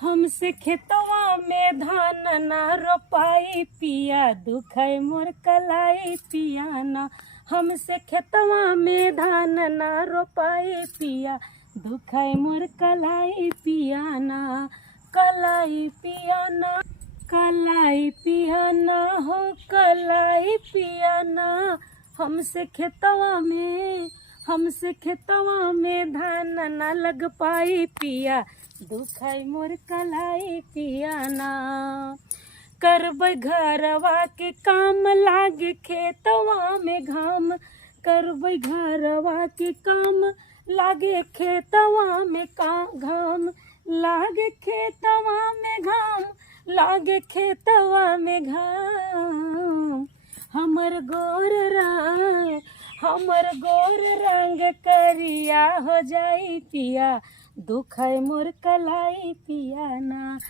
हमसे खेतवा में धान ना रोपाई पिया, दुख है मोर कलाई पिया ना। हमसे खेतवा में धान ना रोपाई पिया, दुख है मोर कलाई पिया ना। कलाई पिया ना, कलाई पिया ना हो कलाई पिया ना। हमसे खेतवा में धान ना लग पाई पिया, दुख है मोर कलाई पिया ना। करबै घरवा के काम लागे खेतवा में घाम, करबै घरवा के काम लागे खेतवा में घाम, लागे खेतवा में घाम, लागे खेतवा में घाम। हमर गोर रंग करिया हो जाई पिया, दुख है मोर कलाई पिया ना।